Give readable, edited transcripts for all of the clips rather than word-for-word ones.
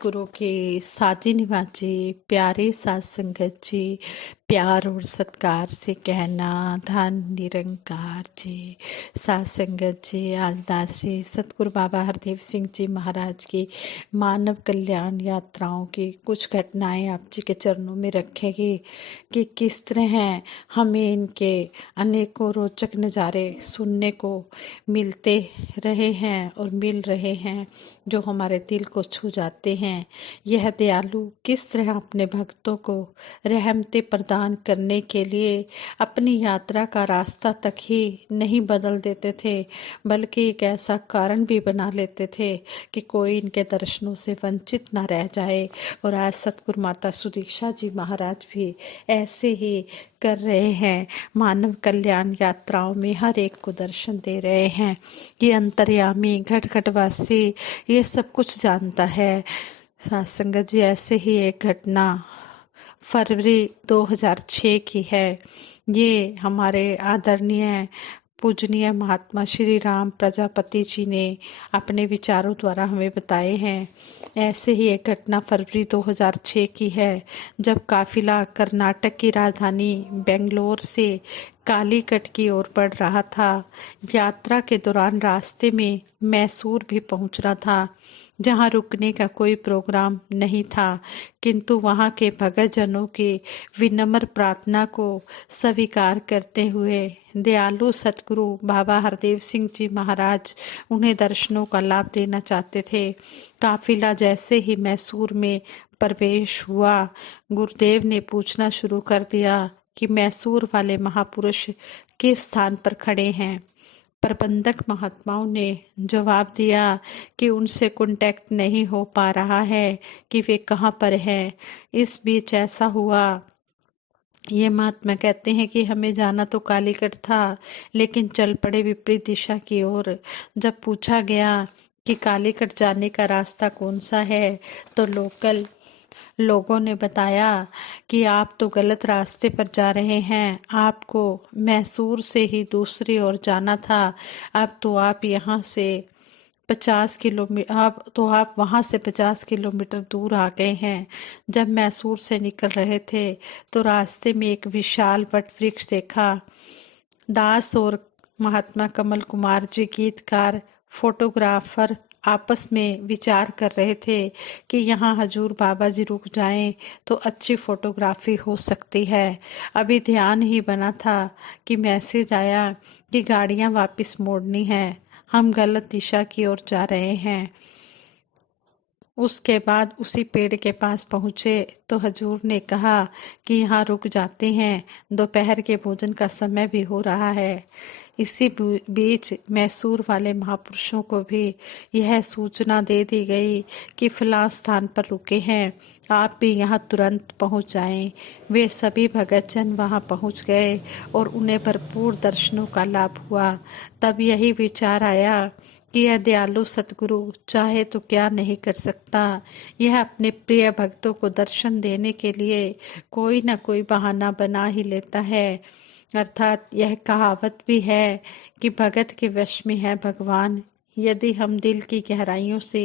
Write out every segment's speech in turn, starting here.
सतगुरु के साथी निवाजी प्यारे साथ संगत जी, प्यार और सत्कार से कहना धन निरंकार जी। साथ संगत जी, आज दासी सतगुरु बाबा हरदेव सिंह जी महाराज की मानव कल्याण यात्राओं की कुछ घटनाएं आप जी के चरणों में रखेगी कि किस तरह हमें इनके अनेकों रोचक नज़ारे सुनने को मिलते रहे हैं और मिल रहे हैं जो हमारे दिल को छू जाते हैं। यह दयालु किस तरह अपने भक्तों को रहमतें प्रदान करने के लिए अपनी यात्रा का रास्ता तक ही नहीं बदल देते थे, बल्कि एक ऐसा कारण भी बना लेते थे कि कोई इनके दर्शनों से वंचित न रह जाए। और आज सतगुरु माता सुदीक्षा जी महाराज भी ऐसे ही कर रहे हैं, मानव कल्याण यात्राओं में हर एक को दर्शन दे रहे हैं। ये अंतर्यामी घट घटवासी ये सब कुछ जानता है। साथ संगत जी, ऐसे ही एक घटना फरवरी 2006 की है। ये हमारे आदरणीय पूजनीय महात्मा श्री राम प्रजापति जी ने अपने विचारों द्वारा हमें बताए हैं। ऐसे ही एक घटना फरवरी 2006 की है, जब काफिला कर्नाटक की राजधानी बेंगलोर से कालीकट की ओर बढ़ रहा था। यात्रा के दौरान रास्ते में मैसूर भी पहुंचना था, जहां रुकने का कोई प्रोग्राम नहीं था, किंतु वहां के भगत जनों की विनम्र प्रार्थना को स्वीकार करते हुए दयालु सतगुरु बाबा हरदेव सिंह जी महाराज उन्हें दर्शनों का लाभ देना चाहते थे। काफिला जैसे ही मैसूर में प्रवेश हुआ, गुरुदेव ने पूछना शुरू कर दिया कि मैसूर वाले महापुरुष किस स्थान पर खड़े हैं। प्रबंधक महात्माओं ने जवाब दिया कि उनसे कांटेक्ट नहीं हो पा रहा है कि वे कहाँ पर हैं। इस बीच ऐसा हुआ, ये महात्मा कहते हैं कि हमें जाना तो कालीकट था, लेकिन चल पड़े विपरीत दिशा की ओर। जब पूछा गया कि कालीकट जाने का रास्ता कौन सा है, तो लोकल लोगों ने बताया कि आप तो गलत रास्ते पर जा रहे हैं, आपको मैसूर से ही दूसरी ओर जाना था। अब तो आप यहाँ से 50 किलोमीटर आप वहां से 50 किलोमीटर दूर आ गए हैं। जब मैसूर से निकल रहे थे तो रास्ते में एक विशाल वट वृक्ष देखा। दास और महात्मा कमल कुमार जी गीतकार फोटोग्राफर आपस में विचार कर रहे थे कि यहाँ हजूर बाबा जी रुक जाएं तो अच्छी फोटोग्राफी हो सकती है। अभी ध्यान ही बना था कि मैसेज आया कि गाड़ियां वापस मोड़नी है, हम गलत दिशा की ओर जा रहे हैं। उसके बाद उसी पेड़ के पास पहुंचे तो हजूर ने कहा कि यहाँ रुक जाते हैं, दोपहर के भोजन का समय भी हो रहा है। इसी बीच मैसूर वाले महापुरुषों को भी यह सूचना दे दी गई कि फलां स्थान पर रुके हैं, आप भी यहाँ तुरंत पहुँच जाएं। वे सभी भगतजन वहाँ पहुँच गए और उन्हें भरपूर दर्शनों का लाभ हुआ। तब यही विचार आया कि यह दयालु सतगुरु चाहे तो क्या नहीं कर सकता। यह अपने प्रिय भक्तों को दर्शन देने के लिए कोई न कोई बहाना बना ही लेता है। अर्थात यह कहावत भी है कि भगत के वश में है भगवान। यदि हम दिल की गहराइयों से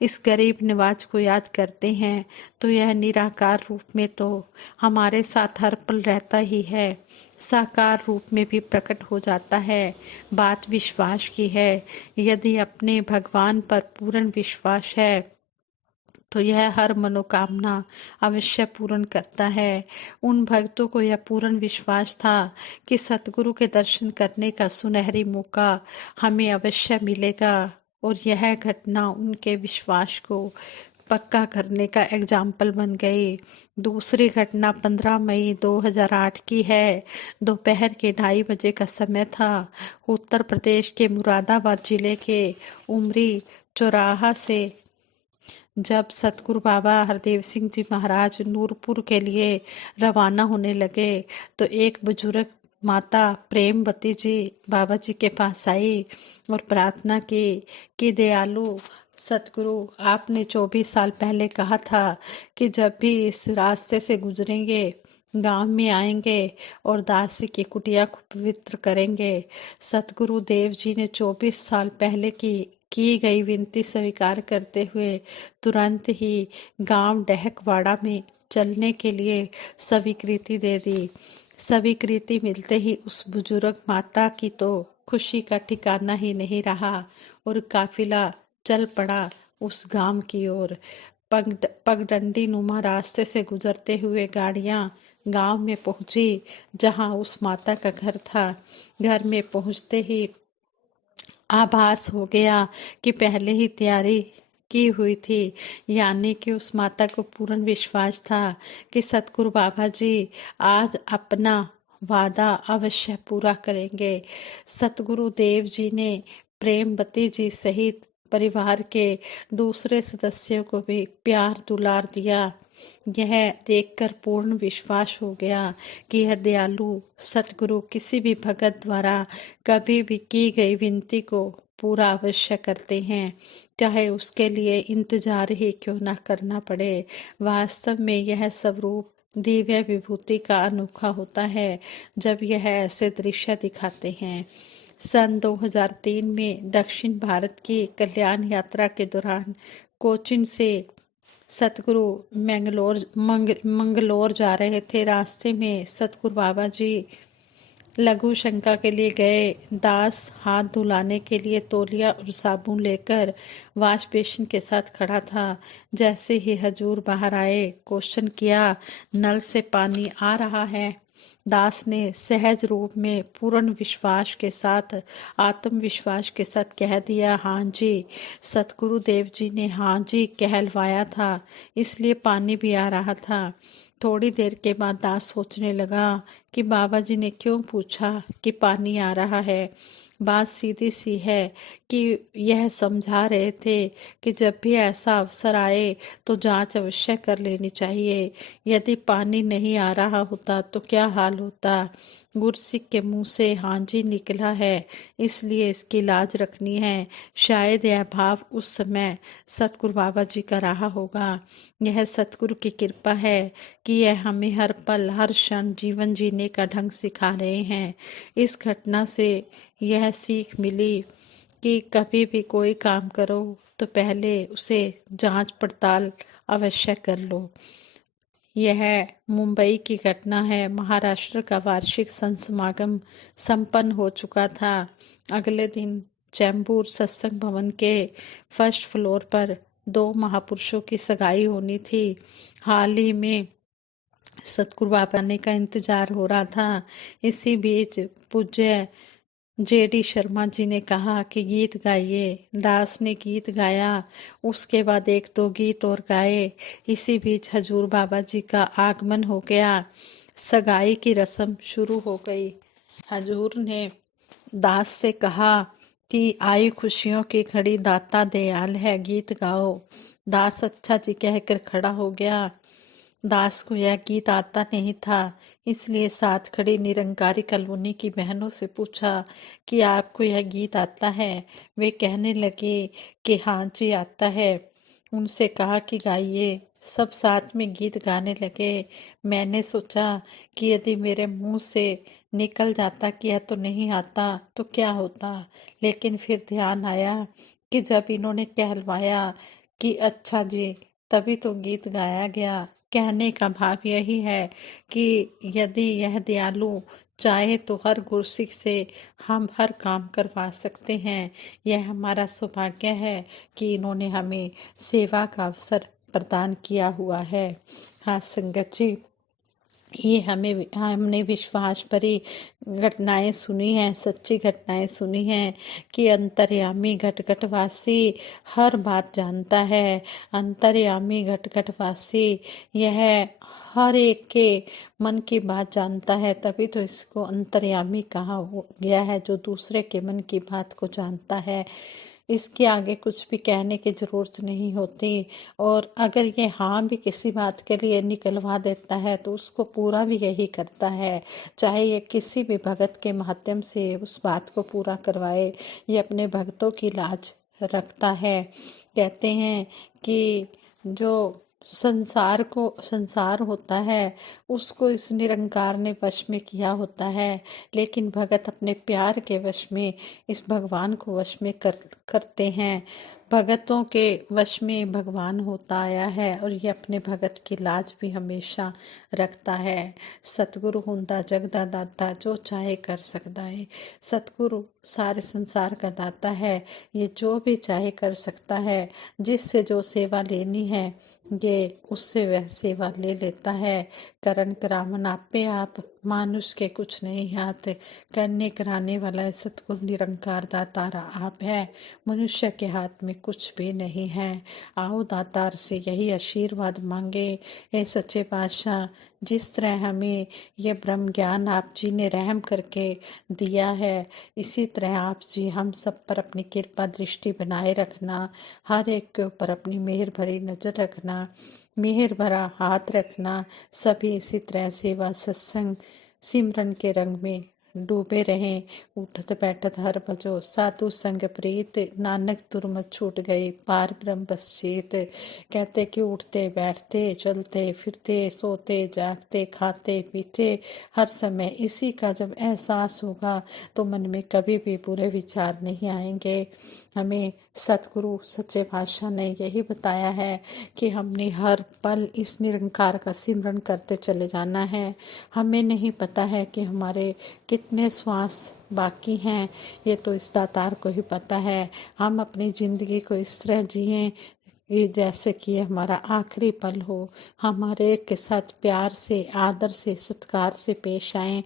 इस गरीब नवाज को याद करते हैं तो यह निराकार रूप में तो हमारे साथ हर पल रहता ही है, साकार रूप में भी प्रकट हो जाता है। बात विश्वास की है। यदि अपने भगवान पर पूर्ण विश्वास है तो यह हर मनोकामना अवश्य पूर्ण करता है। उन भक्तों को यह पूर्ण विश्वास था कि सतगुरु के दर्शन करने का सुनहरी मौका हमें अवश्य मिलेगा, और यह घटना उनके विश्वास को पक्का करने का एग्जाम्पल बन गई। दूसरी घटना 15 मई 2008 की है। दोपहर के 2:30 का समय था। उत्तर प्रदेश के मुरादाबाद जिले के उमरी चौराहा से जब सतगुरु बाबा हरदेव सिंह जी महाराज नूरपुर के लिए रवाना होने लगे तो एक बुजुर्ग माता प्रेमवती जी बाबा जी के पास आई और प्रार्थना की कि दयालु सतगुरु, आपने 24 साल पहले कहा था कि जब भी इस रास्ते से गुजरेंगे गांव में आएंगे और दासी की कुटिया को पवित्र करेंगे। सतगुरु देव जी ने 24 साल पहले की गई विनती स्वीकार करते हुए तुरंत ही गांव डहकवाड़ा में चलने के लिए स्वीकृति दे दी। स्वीकृति मिलते ही उस बुजुर्ग माता की तो खुशी का ठिकाना ही नहीं रहा और काफिला चल पड़ा उस गांव की ओर। पगडंडी नुमा रास्ते से गुजरते हुए गाड़ियां गांव में पहुंची जहां उस माता का घर था। घर में पहुंचते ही आभास हो गया कि पहले ही तैयारी की हुई थी, यानी कि उस माता को पूर्ण विश्वास था कि सतगुरु बाबा जी आज अपना वादा अवश्य पूरा करेंगे। सतगुरु देव जी ने प्रेमवती जी सहित परिवार के दूसरे सदस्यों को भी प्यार दुलार दिया। यह देखकर पूर्ण विश्वास हो गया कि यह दयालु सतगुरु किसी भी भगत द्वारा कभी भी की गई विनती को पूरा अवश्य करते हैं, चाहे उसके लिए इंतजार ही क्यों ना करना पड़े। वास्तव में यह स्वरूप दिव्य विभूति का अनोखा होता है जब यह ऐसे दृश्य दिखाते हैं। सन 2003 में दक्षिण भारत की कल्याण यात्रा के दौरान कोचीन से सतगुरु मंगलोर जा रहे थे। रास्ते में सतगुरु बाबा जी लघु शंका के लिए गए। दास हाथ धुलाने के लिए तौलिया और साबुन लेकर वॉश बेसिन के साथ खड़ा था। जैसे ही हजूर बाहर आए, क्वेश्चन किया, नल से पानी आ रहा है? दास ने सहज रूप में पूर्ण विश्वास के साथ, आत्मविश्वास के साथ कह दिया, हाँ जी। सतगुरु देव जी ने हाँ जी कहलवाया था, इसलिए पानी भी आ रहा था। थोड़ी देर के बाद दास सोचने लगा कि बाबा जी ने क्यों पूछा कि पानी आ रहा है। बात सीधी सी है कि यह समझा रहे थे कि जब भी ऐसा अवसर आए तो जांच अवश्य कर लेनी चाहिए। यदि पानी नहीं आ रहा होता तो क्या हाल होता। गुरसिक के मुंह से हाँ जी निकला है, इसलिए इसकी लाज रखनी है। शायद यह भाव उस समय सतगुरु बाबा जी का रहा होगा। यह सतगुरु की कृपा है कि यह हमें हर पल हर क्षण जीवन जीने का ढंग सिखा रहे हैं। इस घटना से यह सीख मिली कि कभी भी कोई काम करो तो पहले उसे जांच पड़ताल अवश्य कर लो। यह मुंबई की घटना है। महाराष्ट्र का वार्षिक संत समागम संपन्न हो चुका था। अगले दिन चैम्बूर सत्संग भवन के फर्स्ट फ्लोर पर 2 महापुरुषों की सगाई होनी थी। हाल ही में सतगुरु बाबा आने का इंतजार हो रहा था। इसी बीच पूज्य जेडी शर्मा जी ने कहा कि गीत गाइए। दास ने गीत गाया, उसके बाद 1-2 गीत और गाए। इसी बीच हजूर बाबा जी का आगमन हो गया। सगाई की रस्म शुरू हो गई। हजूर ने दास से कहा कि आयु खुशियों की घड़ी दाता दयाल है, गीत गाओ। दास अच्छा जी कहकर खड़ा हो गया। दास को यह गीत आता नहीं था, इसलिए साथ खड़ी निरंकारी कॉलोनी की बहनों से पूछा कि आपको यह गीत आता है। वे कहने लगे कि हाँ जी आता है। उनसे कहा कि गाइए। सब साथ में गीत गाने लगे। मैंने सोचा कि यदि मेरे मुंह से निकल जाता कि यह तो नहीं आता तो क्या होता, लेकिन फिर ध्यान आया कि जब इन्होंने कहलवाया कि अच्छा जी, तभी तो गीत गाया गया। कहने का भाव यही है कि यदि यह दयालु चाहे तो हर गुरसिक से हम हर काम करवा सकते हैं। यह हमारा सौभाग्य है कि इन्होंने हमें सेवा का अवसर प्रदान किया हुआ है। हाँ संगत जी, ये हमने विश्वास भरी घटनाएं सुनी हैं, सच्ची घटनाएं सुनी हैं कि अंतर्यामी घटघटवासी हर बात जानता है। अंतर्यामी घटघटवासी यह हर एक के मन की बात जानता है, तभी तो इसको अंतर्यामी कहा हो गया है, जो दूसरे के मन की बात को जानता है। इसके आगे कुछ भी कहने की जरूरत नहीं होती। और अगर ये हाँ भी किसी बात के लिए निकलवा देता है तो उसको पूरा भी यही करता है, चाहे ये किसी भी भगत के माध्यम से उस बात को पूरा करवाए। ये अपने भक्तों की लाज रखता है। कहते हैं कि जो संसार होता है उसको इस निरंकार ने वश में किया होता है, लेकिन भगत अपने प्यार के वश में इस भगवान को वश में करते हैं। भगतों के वश में भगवान होता आया है और ये अपने भगत की लाज भी हमेशा रखता है। सतगुरु हुंदा जग दा दाता जो चाहे कर सकता है। सतगुरु सारे संसार का दाता है, ये जो भी चाहे कर सकता है। जिससे जो सेवा लेनी है ये उससे वह सेवा ले लेता है। करण करावन आपे आप, मानुष के कुछ नहीं हाथ, करने कराने वाला सतगुरु निरंकार दातार आप है, मनुष्य के हाथ में कुछ भी नहीं है। आओ दातार से यही आशीर्वाद मांगे। ए सच्चे पातशाह, जिस तरह हमें ये ब्रह्म ज्ञान आप जी ने रहम करके दिया है, इसी तरह आप जी हम सब पर अपनी कृपा दृष्टि बनाए रखना। हर एक के ऊपर अपनी मेहर भरी नजर रखना, मेहर भरा हाथ रखना। सभी इसी तरह सेवा सत्संग सिमरन के रंग में डूबे रहें। उठत बैठत हर भजो साधु संग प्रीत, नानक दुर्मत छूट गई पार ब्रह्म बसीत। कहते कि उठते बैठते चलते फिरते सोते जागते खाते पीते हर समय इसी का जब एहसास होगा तो मन में कभी भी बुरे विचार नहीं आएंगे। हमें सतगुरु सच्चे पातशाह ने यही बताया है कि हमने हर पल इस निरंकार का सिमरन करते चले जाना है। हमें नहीं पता है कि हमारे कितने श्वास बाकी हैं, ये तो इस दातार को ही पता है। हम अपनी जिंदगी को इस तरह जिए ये जैसे कि ये हमारा आखिरी पल हो। हमारे एक के साथ प्यार से आदर से सत्कार से पेश आए।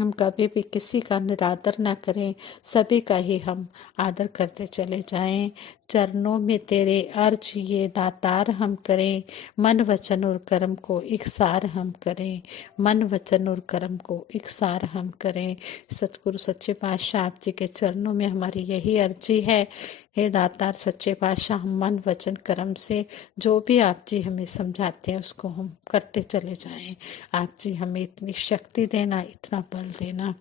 हम कभी भी किसी का निरादर न करें, सभी का ही हम आदर करते चले जाएं। चरणों में तेरे अर्ज ये दातार हम करें, मन वचन और कर्म को इकसार हम करें, मन वचन और कर्म को इकसार हम करें। सतगुरु सच्चे पातशाह आप जी के चरणों में हमारी यही अर्जी है। हे दातार सच्चे पातशाह, हम मन वचन कर्म से जो भी आप जी हमें समझाते हैं उसको हम करते चले जाएं। आप जी हमें इतनी शक्ति देना, इतना बल देना।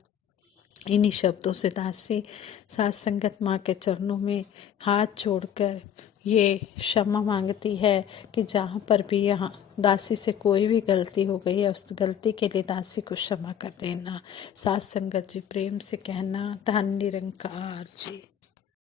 इन्हीं शब्दों से दासी साथ संगत माँ के चरणों में हाथ जोड़कर ये क्षमा मांगती है कि जहाँ पर भी यहाँ दासी से कोई भी गलती हो गई है उस गलती के लिए दासी को क्षमा कर देना। साथ संगत जी प्रेम से कहना, धन निरंकार जी।